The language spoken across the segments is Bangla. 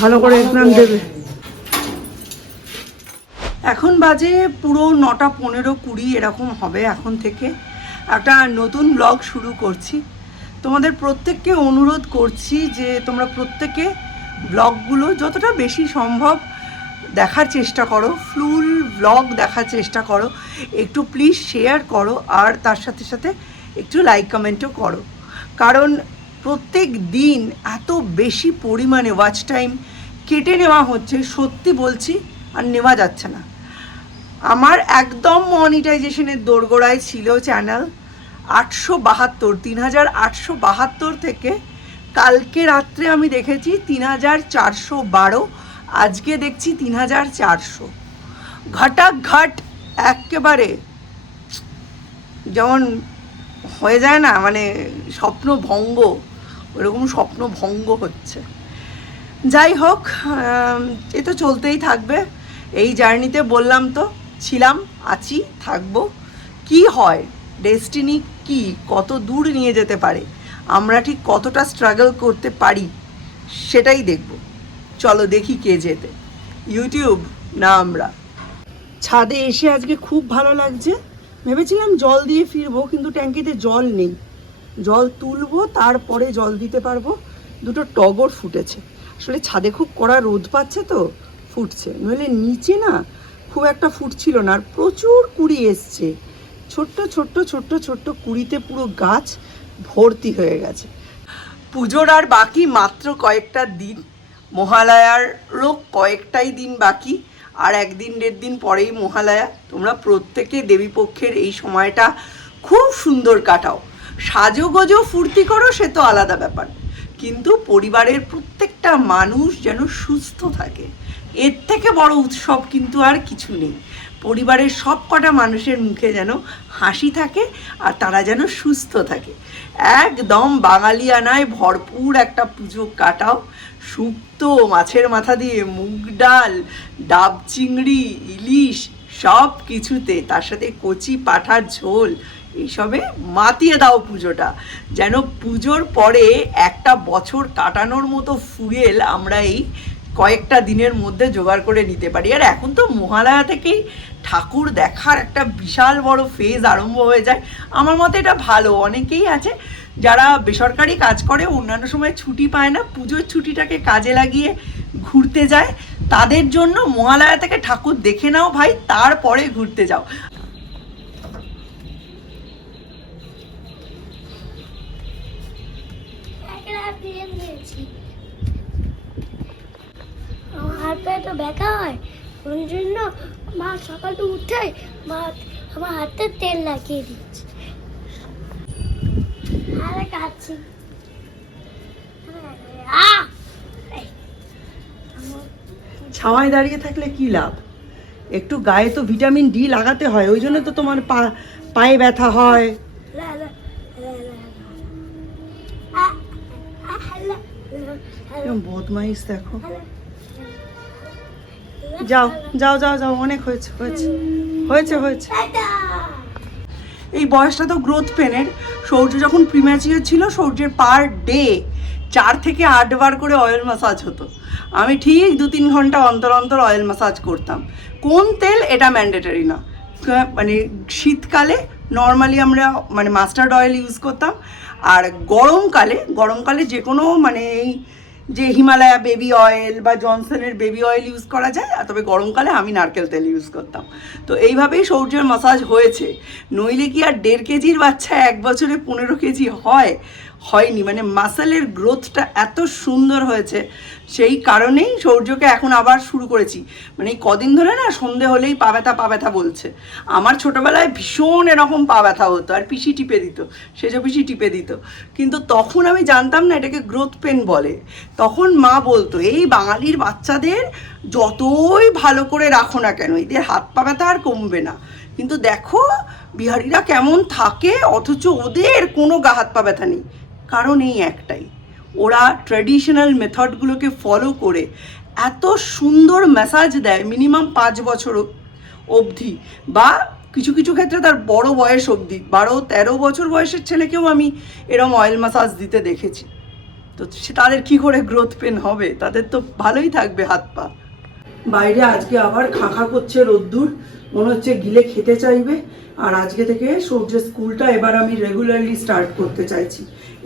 ভালো করে স্নান দেবে। এখন বাজে পুরো 9টা 15 20 এরকম হবে। এখন থেকে একটা নতুন ব্লগ শুরু করছি। তোমাদের প্রত্যেককে অনুরোধ করছি যে তোমরা প্রত্যেকে ব্লগগুলো যতটা বেশি সম্ভব দেখার চেষ্টা করো, ফুল ব্লগ দেখার চেষ্টা করো, একটু প্লিজ শেয়ার করো, আর তার সাথে সাথে একটু লাইক কমেন্টও করো। কারণ প্রত্যেক দিন এত বেশি পরিমাণে ওয়াচ টাইম কেটে নেওয়া হচ্ছে, সত্যি বলছি, আর নেওয়া যাচ্ছে না। আমার একদম মনিটাইজেশনের দোরগোড়ায় ছিল চ্যানেল 872, 3872 থেকে কালকে রাত্রে আমি দেখেছি 3412, আজকে দেখছি 3400। ঘাটাঘাট একেবারে যেমন হয়ে যায় না, মানে স্বপ্নভঙ্গ, ওরকম স্বপ্নভঙ্গ হচ্ছে। যাই হোক, এ তো চলতেই থাকবে। এই জার্নিতে বললাম তো, ছিলাম, আছি, থাকবো। কি হয়, ডেস্টিনি কি কত দূর নিয়ে যেতে পারে, আমরা ঠিক কতটা স্ট্রাগল করতে পারি, সেটাই দেখব। চলো দেখি কে যেতে, ইউটিউব না আমরা। ছাদে এসে আজকে খুব ভালো লাগছে। ভেবেছিলাম জল দিয়ে ফিরবো, কিন্তু ট্যাঙ্কিতে জল নেই। জল তুলবো, তারপরে জল দিতে পারবো। দুটো টগর ফুটেছে। আসলে ছাদে খুব কড়া রোদ পাচ্ছে তো ফুটছে, নইলে নিচে না খুব একটা ফুটছিল না। আর প্রচুর কুড়ি এসছে, ছোট্ট ছোট্ট ছোট্ট ছোট্ট কুড়িতে পুরো গাছ ভর্তি হয়ে গেছে। পুজোর আর বাকি মাত্র কয়েকটা দিন, মহালয়ারও কয়েকটাই দিন বাকি, আর 1-1.5 দিন পরেই মহালয়া। তোমরা প্রত্যেকে দেবীপক্ষের এই সময়টা খুব সুন্দর কাটাও, সাজোগোজো ফুর্তি করো, সে তো আলাদা ব্যাপার, কিন্তু পরিবারের প্রত্যেকটা মানুষ যেন সুস্থ থাকে, এর থেকে বড় উৎসব কিন্তু আর কিছু নেই। পরিবারের সব কটা মানুষের মুখে যেন হাসি থাকে, আর তারা যেন সুস্থ থাকে। একদম বাঙালিয়ানায় ভরপুর একটা পুজো কাটাও। শুক্তো, মাছের মাথা দিয়ে মুগ ডাল, ডাব চিংড়ি, ইলিশ, সব কিছুতে, তার সাথে কচি পাঁঠার ঝোল, এইসবে মাতিয়ে দাও পুজোটা। যেন পুজোর পরে একটা বছর কাটানোর মতো ফুয়েল আমরা এই কয়েকটা দিনের মধ্যে জোগাড় করে নিতে পারি। আর এখন তো মহালয়া থেকেই ঠাকুর দেখার একটা বিশাল বড় ফেজ আরম্ভ হয়ে যায়। আমার মতে এটা ভালো। অনেকেই আছে যারা বেসরকারি কাজ করে, অন্যান্য সময় ছুটি পায় না, পুজোর ছুটিটাকে কাজে লাগিয়ে ঘুরতে যায়। তাদের জন্য মহালয়া থেকে ঠাকুর দেখে নাও ভাই, তারপরে ঘুরতে যাও। হাত পায়ে তো ব্যথা হয়, ওই জন্য মা সকালে উঠে মা আমার হাতে তেল লাগিয়ে দিচ্ছে। আরে কাচ্ছি ছাওয়ায় দাঁড়িয়ে থাকলে কি লাভ? একটু গায়ে তো ভিটামিন ডি লাগাতে হয়, ওই জন্য তো তোমার পায়ে ব্যথা হয়। বদমাইশ দেখো। যাও যাও যাও যাও, অনেক হয়েছে হয়েছে হয়েছে হয়েছে। এই বয়সটা তো গ্রোথ পেনের। সূর্য যখন প্রিম্যাচিওর ছিল, সূর্যের পার ডে 4 থেকে 8 বার করে অয়েল ম্যাসাজ হতো। আমি ঠিক 2-3 ঘন্টা অন্তর অন্তর অয়েল ম্যাসাজ করতাম। কোন তেল এটা ম্যান্ডেটরি না, মানে শীতকালে নর্মালি আমরা মানে মাস্টার্ড অয়েল ইউজ করতাম, আর গরমকালে যে কোনো মানে এই যে হিমালয়া বেবি অয়েল বা জনসনের বেবি অয়েল ইউজ করা যায়, আর তবে গরমকালে আমি নারকেল তেল ইউজ করতাম। তো এইভাবেই সূর্যের মাসাজ হয়েছে। নইলে কি আর 1.5 কেজির বাচ্চা 1 বছরে 15 কেজি হয়নি। মানে মাসেলের গ্রোথটা এত সুন্দর হয়েছে, সেই কারণেই সূর্যকে এখন আবার শুরু করেছি। মানে এই কদিন ধরে না সন্ধে হলেই পা ব্যথা বলছে। আমার ছোটোবেলায় ভীষণ এরকম পা ব্যথা হতো, আর পিসি টিপে দিত, সেজ পিসি টিপে দিত, কিন্তু তখন আমি জানতাম না এটাকে গ্রোথ পেন বলে। তখন মা বলতো, এই বাঙালির বাচ্চাদের যতই ভালো করে রাখো না কেন, এদের হাত পা ব্যথা আর কমবে না। কিন্তু দেখো বিহারিরা কেমন থাকে, অথচ ওদের কোনো গা হাত পা ব্যথা নেই। কারণ এই একটাই, ওরা ট্র্যাডিশনাল মেথডগুলোকে ফলো করে এত সুন্দর ম্যাসাজ দেয় মিনিমাম 5 বছর অবধি, বা কিছু কিছু ক্ষেত্রে তার বড় বয়স অবধি। 12-13 বছর বয়সের ছেলেকেও আমি এরম অয়েল ম্যাসাজ দিতে দেখেছি। তো তাদের কি করে গ্রোথ পেন হবে? তাদের তো ভালোই থাকবে হাত পা। বাইরে আজকে আবার খাঁখা করছে রোদ্দুর, মনে হচ্ছে গিলে খেতে চাইবে। আর আজকে থেকে সূর্যের স্কুলটা এবার আমি রেগুলারলি স্টার্ট করতে চাইছি।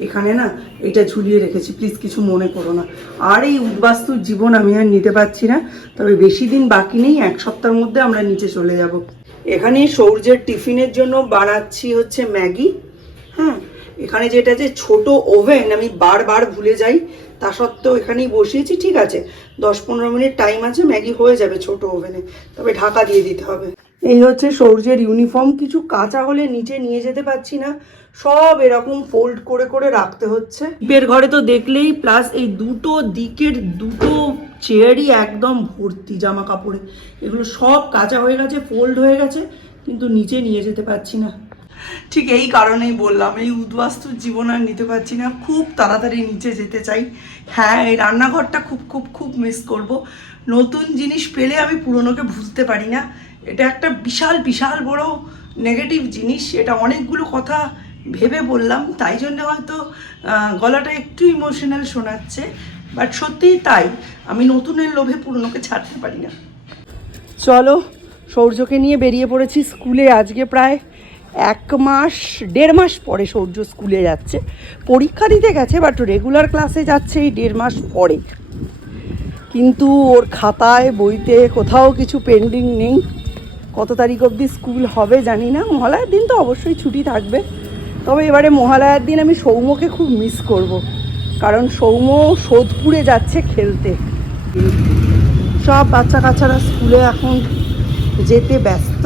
এখানে না এটা ঝুলিয়ে রেখেছি, প্লিজ কিছু মনে করো না। আর এই উদ্বাস্তুর জীবন আমি আর নিতে পারছি না। তবে বেশি দিন বাকি নেই, 1 সপ্তাহের মধ্যে আমরা নিচে চলে যাব। এখানে সূর্যের টিফিনের জন্য বানাচ্ছি হচ্ছে ম্যাগি। হ্যাঁ, এখানে যেটা যে ছোট ওভেন আমি বারবার ভুলে যাই, তা সত্ত্বেও এখানেই বসিয়েছি। ঠিক আছে, 10-15 মিনিট টাইম আছে, ম্যাগি হয়ে যাবে ছোট ওভেনে, তবে ঢাকা দিয়ে দিতে হবে। এই হচ্ছে সূর্যের ইউনিফর্ম। কিছু কাঁচা হলে নিচে নিয়ে যেতে পারছি না, সব এরকম ফোল্ড করে করে রাখতে হচ্ছে। বের ঘরে তো দেখলেই, প্লাস এই দুটো দিকের দুটো চেয়ারই একদম ভর্তি জামা কাপড়ে। এগুলো সব কাঁচা হয়ে গেছে, ফোল্ড হয়ে গেছে, কিন্তু নিচে নিয়ে যেতে পারছি না। ঠিক এই কারণেই বললাম, এই উদ্বাস্তুর জীবন আর নিতে পারছি না, খুব তাড়াতাড়ি নিচে যেতে চাই। হ্যাঁ, এই রান্নাঘরটা খুব খুব খুব মিস করব। নতুন জিনিস পেলে আমি পুরনোকে ভুলতে পারি না, এটা একটা বিশাল বিশাল বড় নেগেটিভ জিনিস। এটা অনেকগুলো কথা ভেবে বললাম, তাই জন্য হয়তো গলাটা একটু ইমোশনাল শোনাচ্ছে, বাট সত্যিই তাই। আমি নতুনের লোভে পুরনোকে ছাড়তে পারি না। চলো, সৌর্যকে নিয়ে বেরিয়ে পড়েছি স্কুলে। আজকে প্রায় 1.5 মাস পরে সূর্য স্কুলে যাচ্ছে। পরীক্ষা দিতে গেছে, বাট রেগুলার ক্লাসে যাচ্ছে এই 1.5 মাস পরে। কিন্তু ওর খাতায় বইতে কোথাও কিছু পেন্ডিং নেই। কত তারিখ অবধি স্কুল হবে জানি না। মহালয়ার দিন তো অবশ্যই ছুটি থাকবে, তবে এবারে মহালয়ার দিন আমি সৌম্যকে খুব মিস করব, কারণ সৌম্য সোদপুরে যাচ্ছে খেলতে। সব বাচ্চা কাচ্চারা স্কুলে এখন যেতে ব্যস্ত,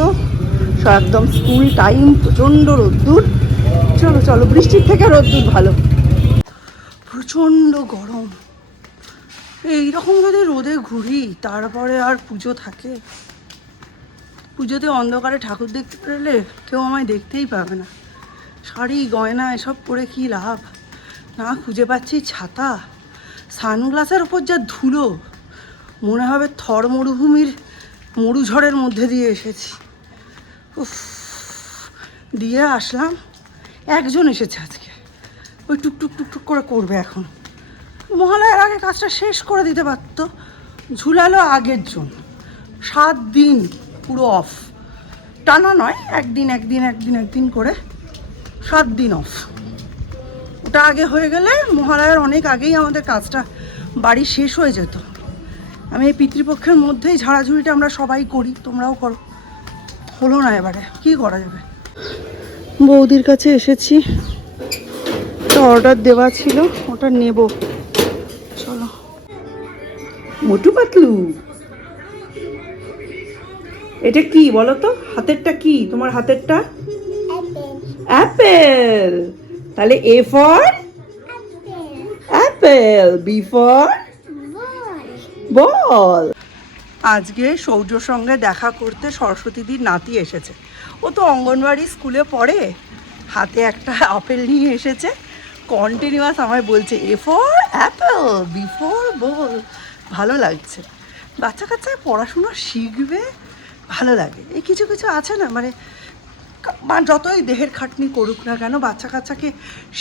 সব একদম স্কুল টাইম। প্রচণ্ড রোদ্দুর। চলো চলো, বৃষ্টির থেকে রোদ্দুর ভালো। প্রচণ্ড গরম। এইরকম যদি রোদে ঘুরি, তারপরে আর পুজো থাকে? পুজোতে অন্ধকারে ঠাকুর দেখতে পেলে কেউ আমায় দেখতেই পাবে না। শাড়ি গয়না এসব পরে কী লাভ? না খুঁজে পাচ্ছি ছাতা। সানগ্লাসের ওপর যা ধুলো, মনে হবে থর মরুভূমির মরুঝড়ের মধ্যে দিয়ে এসেছি। উফ, দিয়ে আসলাম। একজন এসেছে আজকে, ওই টুকটুক টুকটুক করে করবে এখন। মহালয়ার আগে কাজটা শেষ করে দিতে পারত। ঝুলালো আগের জন। 7 দিন পুরো অফ, টানা নয়, একদিন করে 7 দিন অফ। ওটা আগে হয়ে গেলে মহালয়ার অনেক আগেই আমাদের কাজটা বাড়ি শেষ হয়ে যেত। আমি এই পিতৃপক্ষের মধ্যেই ঝাড়াঝুড়িটা আমরা সবাই করি, তোমরাও করো। হলো না, এবারে কি করা যাবে? বৌদির কাছে এসেছি, একটা অর্ডার দেওয়া ছিল, ওটা নেব। চলো। মোটু পাতলু, এটা কি বলো তো? হাতেরটা কি তোমার? হাতেরটা অ্যাপেল। তাহলে A for apple, B for ball. আজকে সৌর্যর সঙ্গে দেখা করতে সরস্বতীদির নাতি এসেছে। ও তো অঙ্গনবাড়ি স্কুলে পড়ে, হাতে একটা আপেল নিয়ে এসেছে। কন্টিনিউয়াস আমায় বলছে A for apple, B for ball. ভালো লাগছে, বাচ্চা কাচ্চায় পড়াশোনা শিখবে, ভালো লাগে। এই কিছু কিছু আছে না, মানে যতই দেহের খাটনি করুক না কেন, বাচ্চা কাচ্চাকে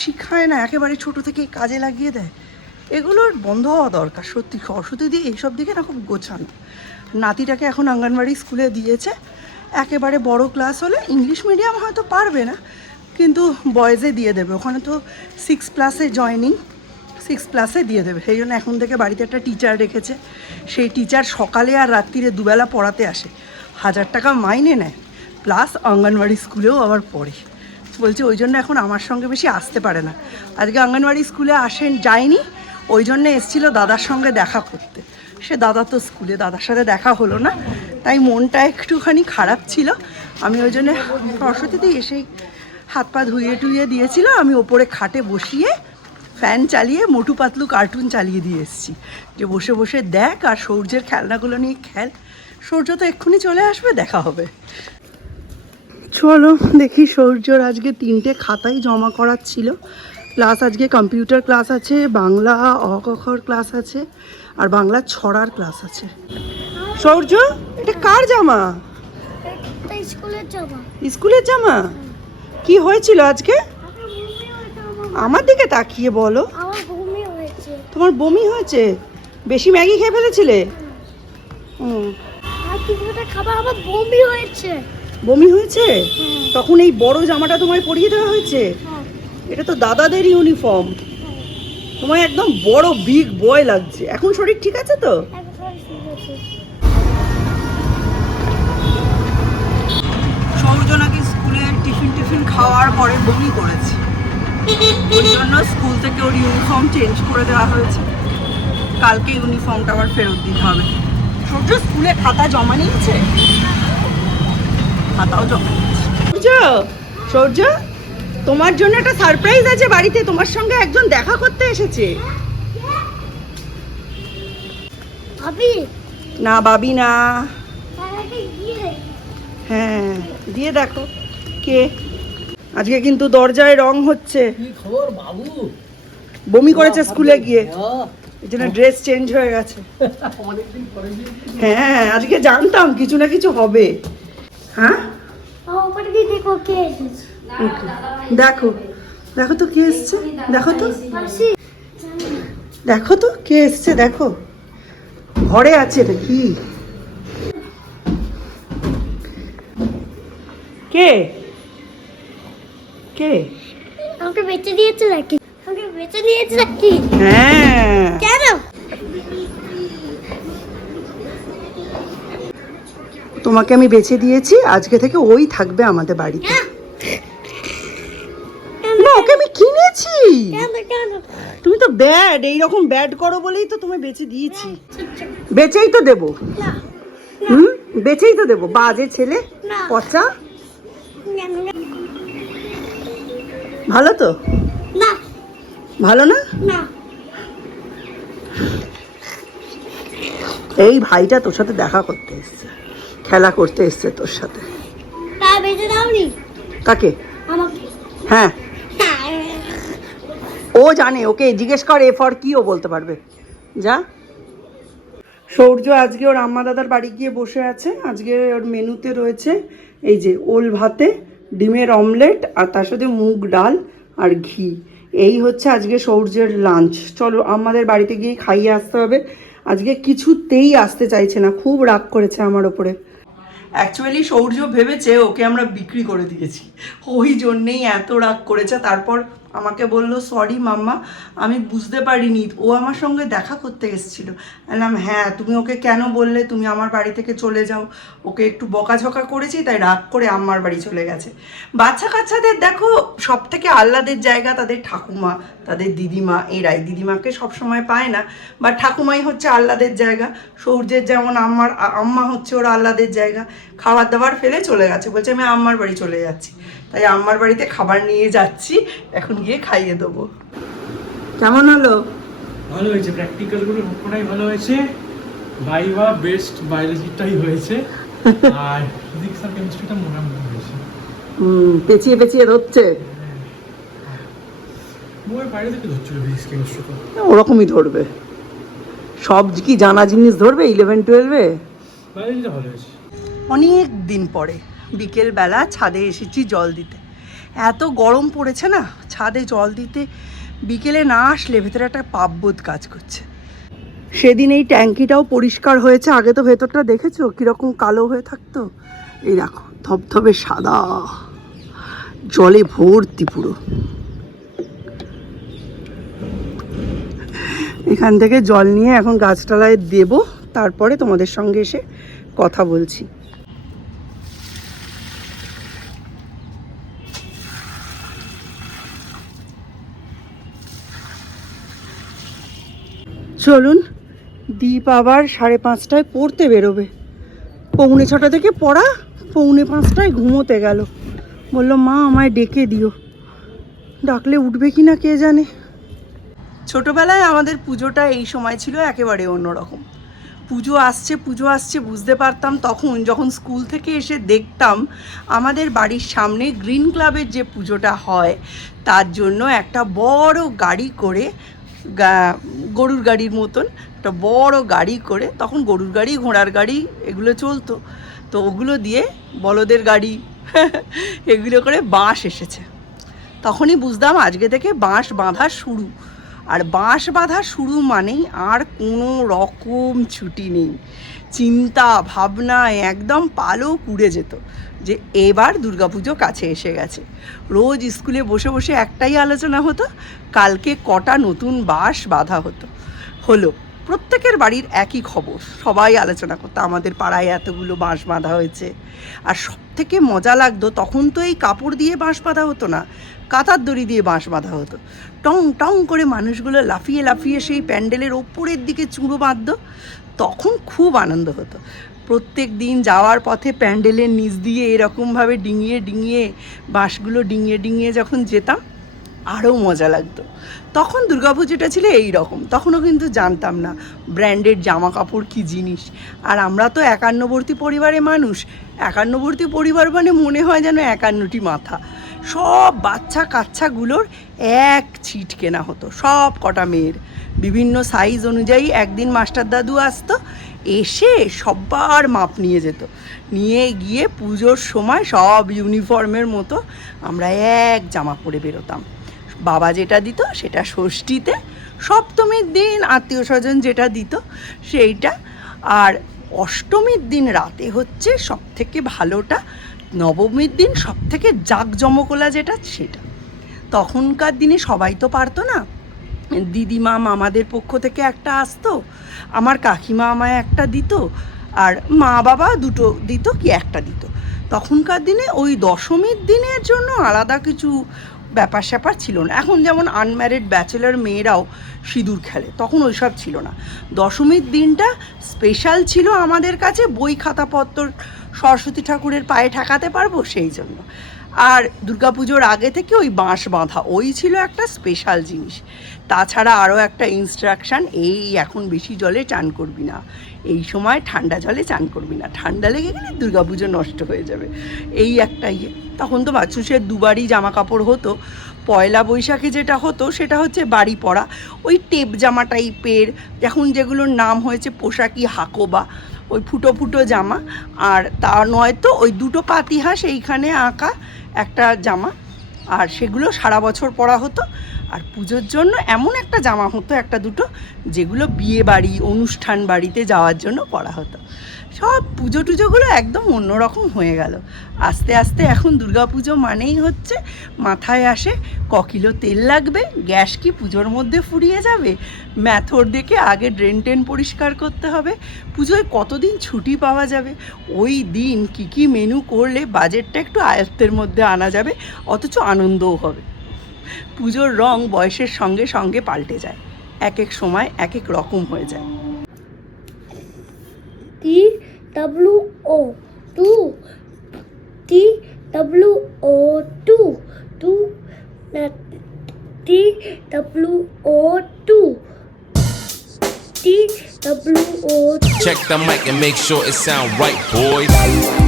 শিখায় না, একেবারে ছোটো থেকেই কাজে লাগিয়ে দেয়। এগুলোর বন্ধ হওয়া দরকার সত্যি। সরস্বতী দিয়ে এইসব দিকে না খুব গোছানো। নাতিটাকে এখন অঙ্গনবাড়ি স্কুলে দিয়েছে। একেবারে বড় ক্লাস হলে ইংলিশ মিডিয়াম হয়তো পারবে না, কিন্তু বয়েজে দিয়ে দেবে। ওখানে তো 6+ জয়নিং, 6+ দিয়ে দেবে। সেই জন্য এখন থেকে বাড়িতে একটা টিচার রেখেছে। সেই টিচার সকালে আর রাত্রিরে দুবেলা পড়াতে আসে, 1000 টাকা মাইনে নেয়, প্লাস অঙ্গনবাড়ি স্কুলেও আবার পড়ে। বলছে ওই জন্য এখন আমার সঙ্গে বেশি আসতে পারে না। আজকে অঙ্গনবাড়ি স্কুলে যায়নি, ওই জন্য এসেছিলো দাদার সঙ্গে দেখা করতে। সে দাদা তো স্কুলে, দাদার সাথে দেখা হলো না, তাই মনটা একটুখানি খারাপ ছিল। আমি ওই জন্য সরস্বতীতে এসেই হাত পা ধুয়ে টুইয়ে দিয়েছিল। আমি ওপরে খাটে বসিয়ে ফ্যান চালিয়ে মোটু পাতলু কার্টুন চালিয়ে দিয়ে এসেছি, যে বসে বসে দেখ আর সূর্যের খেলনাগুলো নিয়ে খেল। সূর্য তো এক্ষুনি চলে আসবে, দেখা হবে। চলো দেখি, সূর্যর আজকে 3টে খাতাই জমা করার ছিল, প্লাস আজকে কম্পিউটার ক্লাস আছে, বাংলা অ-ক-খর ক্লাস আছে, আর বাংলা ছড়ার ক্লাস আছে। সূর্য, এটা কার জামা? স্কুলের জামা। স্কুলের জামা? কি হয়েছিল আজকে? আমার দিকে তাকিয়ে বলো। আমার বমি হয়েছে। তোমার বমি হয়েছে? বেশি ম্যাগি খেয়ে ফেলেছিলে? হুম। আর কিছুটা খাবার আমার বমি হয়েছে। বমি হয়েছে? তখন এই বড় জামাটা তোমায় পরিয়ে দেওয়া হয়েছে? হ্যাঁ, এটা তো দাদাদের ইউনিফর্ম। তোমায় একদম বড় বিগ বয় লাগছে। এখন শরীর ঠিক আছে তো? একবার ঠিক আছে। সৌর্য নাকি স্কুলে টিফিন খাওয়ার পরে বমি করেছে, ওই জন্য স্কুল থেকে ওর ইউনিফর্ম চেঞ্জ করে দেওয়া হয়েছে। কালকে ইউনিফর্মটা আবার ফেরত দিতে হবে। সূর্য স্কুলে খাতা জমা নিয়েছে, খাতাও জমা নিয়েছে। সূর্য, তোমার জন্য একটা সারপ্রাইজ আছে বাড়িতে। তোমার সঙ্গে একজন দেখা করতে এসেছে। ভাবি, না বাবি না। তাড়াতাড়ি গিয়ে হ্যাঁ, দিয়ে দেখো কে। আজকে কিন্তু দরজায় রং হচ্ছে। কি খবর বাবু? বমি করেছে স্কুলে গিয়ে, এই জন্য ড্রেস চেঞ্জ হয়ে গেছে। অনেকদিন পরে হ্যাঁ, আজকে জানতাম কিছু না কিছু হবে। হ্যাঁ, ওপরে দিয়ে দেখো কে এসেছে। দেখো দেখো তো কে এসছে, দেখো তো, পারছি? দেখো তো কে এসছে, দেখো ঘরে আছে নাকি? কে কে? আমাকে বেঁচে দিয়েছে নাকি? আমাকে বেঁচে দিয়েছে নাকি? হ্যাঁ, কেন? তোমাকে আমি বেছে দিয়েছি, আজকে থেকে ওই থাকবে আমাদের বাড়িতে। না, ওকে আমি কিনেছি। কেন কেন? তুমি তো ব্যাড, এইরকম ব্যাড করো বলেই তো তোমায় বেছে দিয়েছি। বেচেই তো দেবো। না হুম, বেচেই তো দেবো। বাজে ছেলে, না। পচা। কেন? ভালো তো? না ভালো না? না। এই ভাইটা তোর সাথে দেখা করতে এসছে, খেলা করতে এসছে তোর সাথে। তা বেঁচে দাওনি কাকে? আমাকে। হ্যাঁ, ও জানে। ওকে জিজ্ঞেস কর এ ফর কি, ও বলতে পারবে। যা। সৌর্য আজকে ওর আম্মা দাদার বাড়ি গিয়ে বসে আছে। আজকে ওর মেনুতে রয়েছে এই যে ওল ভাতে, ডিমের অমলেট, আর তার সাথে মুগ ডাল আর ঘি। এই হচ্ছে আজকে সৌর্যের লাঞ্চ। চলো আমাদের বাড়িতে গিয়ে খাইয়ে আসতে হবে। আজকে কিছুতেই আসতে চাইছে না, খুব রাগ করেছে আমার ওপরে। অ্যাকচুয়ালি সৌর্য ভেবেছে ওকে আমরা বিক্রি করে দিয়েছি, ওই জন্যেই এত রাগ করেছে। তারপর আমাকে বললো সরি মাম্মা, আমি বুঝতে পারিনি, ও আমার সঙ্গে দেখা করতে এসেছিল। বললাম হ্যাঁ, তুমি ওকে কেন বললে তুমি আমার বাড়ি থেকে চলে যাও? ওকে একটু বকাঝকা করেছি, তাই রাগ করে আমার বাড়ি চলে গেছে। বাচ্চা কাচ্চাদের দেখো সব থেকে আহ্লাদের জায়গা তাদের ঠাকুমা, তাদের দিদিমা। এরাই দিদিমাকে সবসময় পায় না, বা ঠাকুমাই হচ্ছে আহ্লাদের জায়গা। সৌর্যের যেমন আম্মা হচ্ছে ওর আহ্লাদের জায়গা। খাবার দাবার ফেলে চলে গেছে, বলছে আমি আম্মার বাড়ি চলে যাচ্ছি। তাই আম্মার বাড়িতে খাবার নিয়ে যাচ্ছি, এখন গিয়ে খাইয়ে দেবো। কেমন হলো? ভালো হয়েছে, প্র্যাকটিক্যালগুলো সবকটাই ভালো হয়েছে। ভাইভা বেস্ট বায়োলজিটাই হয়েছে, আর ফিজিক্স আর কেমিস্ট্রিটা মোটামুটি হয়েছে। পেঁচিয়ে পেঁচিয়ে ধরছে, বইয়ের বাইরে থেকে ধরছিল ফিজিক্স কেমিস্ট্রি তো। ওরকমই ধরবে। সব কি জানা জিনিস ধরবে 11-12-এ? বায়োলজিটা ভালো হয়েছে। অনেক দিন পরে বিকেলবেলা ছাদে এসেছি জল দিতে। এত গরম পড়েছে না, ছাদে জল দিতে বিকেলে না আসলে ভেতরে একটা পাপবোধ কাজ করছে। সেদিন এই ট্যাঙ্কিটাও পরিষ্কার হয়েছে। আগে তো ভেতরটা দেখেছো কীরকম কালো হয়ে থাকতো, এই দেখো ধবধবে সাদা, জলে ভর্তি পুরো। এখান থেকে জল নিয়ে এখন গাছতলায় দেব, তারপরে তোমাদের সঙ্গে এসে কথা বলছি। চলুন, দীপ আবার 5:30টায় পড়তে বেরোবে। 6:45 থেকে পড়া, 4:45টায় ঘুমোতে গেল। বললো মা আমায় ডেকে দিও। ডাকলে উঠবে কি না কে জানে। ছোটোবেলায় আমাদের পুজোটা এই সময় ছিল একেবারে অন্যরকম। পুজো আসছে বুঝতে পারতাম তখন, যখন স্কুল থেকে এসে দেখতাম আমাদের বাড়ির সামনে গ্রিন ক্লাবের যে পুজোটা হয় তার জন্য একটা বড় গাড়ি করে, গরুর গাড়ির মতন একটা বড় গাড়ি করে, তখন গরুর গাড়ি ঘোড়ার গাড়ি এগুলো চলতো, তো ওগুলো দিয়ে বলদের গাড়ি এগুলো করে বাঁশ এসেছে। তখনই বুঝতাম আজকে থেকে বাঁশ বাঁধা শুরু। আর বাঁশ বাঁধা শুরু মানেই আর কোনো রকম ছুটি নেই, চিন্তা ভাবনায় একদম পালও পুড়ে যেত যে এবার দুর্গাপুজো কাছে এসে গেছে। রোজ স্কুলে বসে বসে একটাই আলোচনা হতো, কালকে কটা নতুন বাঁশ বাঁধা হলো। প্রত্যেকের বাড়ির একই খবর, সবাই আলোচনা করতো আমাদের পাড়ায় এতগুলো বাঁশ বাঁধা হয়েছে। আর সবথেকে মজা লাগতো, তখন তো এই কাপড় দিয়ে বাঁশ বাঁধা হতো না, কাঁথার দড়ি দিয়ে বাঁশ বাঁধা হতো। টং টং করে মানুষগুলো লাফিয়ে লাফিয়ে সেই প্যান্ডেলের ওপরের দিকে চুঁড়ো বাঁধতো, তখন খুব আনন্দ হতো। প্রত্যেক দিন যাওয়ার পথে প্যান্ডেলের নিচ দিয়ে এরকমভাবে ডিঙিয়ে ডিঙিয়ে বাঁশগুলো ডিঙিয়ে ডিঙিয়ে যখন যেতাম, আরও মজা লাগতো। তখন দুর্গাপুজোটা ছিল এই রকম, তখনও কিন্তু জানতাম না ব্র্যান্ডেড জামা কাপড় কী জিনিস। আর আমরা তো 51বর্তী পরিবারে মানুষ, 51বর্তী পরিবার মানে মনে হয় যেন 51টি মাথা। সব বাচ্চা কাচ্চাগুলোর এক ছিট কেনা হতো, সব কটা মেয়ের বিভিন্ন সাইজ অনুযায়ী। একদিন মাস্টার দাদু আসতো, এসে সবার মাপ নিয়ে যেত, নিয়ে গিয়ে পুজোর সময় সব ইউনিফর্মের মতো আমরা এক জামা পরে বেরোতাম। বাবা যেটা দিত সেটা ষষ্ঠীতে, সপ্তমীর দিন আত্মীয় স্বজন যেটা দিত সেইটা, আর অষ্টমীর দিন রাতে হচ্ছে সবথেকে ভালোটা, নবমীর দিন সবথেকে জাঁকজমকলা যেটা সেটা। তখনকার দিনে সবাই তো পারতো না, দিদিমা মামাদের পক্ষ থেকে একটা আসতো, আমার কাকিমা আমায় একটা দিত, আর মা বাবা দুটো দিত কি একটা দিত। তখনকার দিনে ওই দশমীর দিনের জন্য আলাদা কিছু ব্যাপার স্যাপার ছিল না। এখন যেমন আনম্যারিড ব্যাচেলার মেয়েরাও সিঁদুর খেলে, তখন ওইসব ছিল না। দশমীর দিনটা স্পেশাল ছিল আমাদের কাছে, বই খাতাপত্র সরস্বতী ঠাকুরের পায়ে ঠেকাতে পারবো সেই জন্য। আর দুর্গাপুজোর আগে থেকে ওই বাঁশ বাঁধা ওই ছিল একটা স্পেশাল জিনিস। তাছাড়া আরও একটা ইনস্ট্রাকশান, এই এখন বেশি জলে চান করবি না, এই সময় ঠান্ডা জলে চান করবি না, ঠান্ডা লেগে গেলে দুর্গাপুজো নষ্ট হয়ে যাবে, এই একটা ইয়ে। তখন তো বাচ্চুসের দুবারই জামা কাপড় হতো। পয়লা বৈশাখে যেটা হতো সেটা হচ্ছে বাড়ি পরা, ওই টেপ জামা টাইপের, এখন যেগুলোর নাম হয়েছে পোশাকি হাকোবা, ওই ফুটো ফুটো জামা। আর তা নয়তো ওই দুটো পাতিহাঁস এইখানে আঁকা একটা জামা, আর সেগুলো সারা বছর পরা হতো। আর পুজোর জন্য এমন একটা জামা হতো একটা দুটো, যেগুলো বিয়ে বাড়ি অনুষ্ঠান বাড়িতে যাওয়ার জন্য পরা হতো। সব পুজো টুজোগুলো একদম অন্যরকম হয়ে গেল। আস্তে আস্তে এখন দুর্গাপুজো মানেই হচ্ছে মাথায় আসে কিলো তেল লাগবে, গ্যাস কি পুজোর মধ্যে ফুরিয়ে যাবে, ম্যাথর দেখে আগে ড্রেন টেন পরিষ্কার করতে হবে, পুজোয় কতদিন ছুটি পাওয়া যাবে, ওই দিন কী কী মেনু করলে বাজেটটা একটু আয়ত্তের মধ্যে আনা যাবে, অথচ আনন্দও হবে। পুজোর রং বয়সের সঙ্গে সঙ্গে পাল্টে যায়, এক এক সময় এক এক রকম হয়ে যায়। TWO 2 TWO 2 2 TWO 2 TWO 2. Check the mic and make sure it sound right, boys.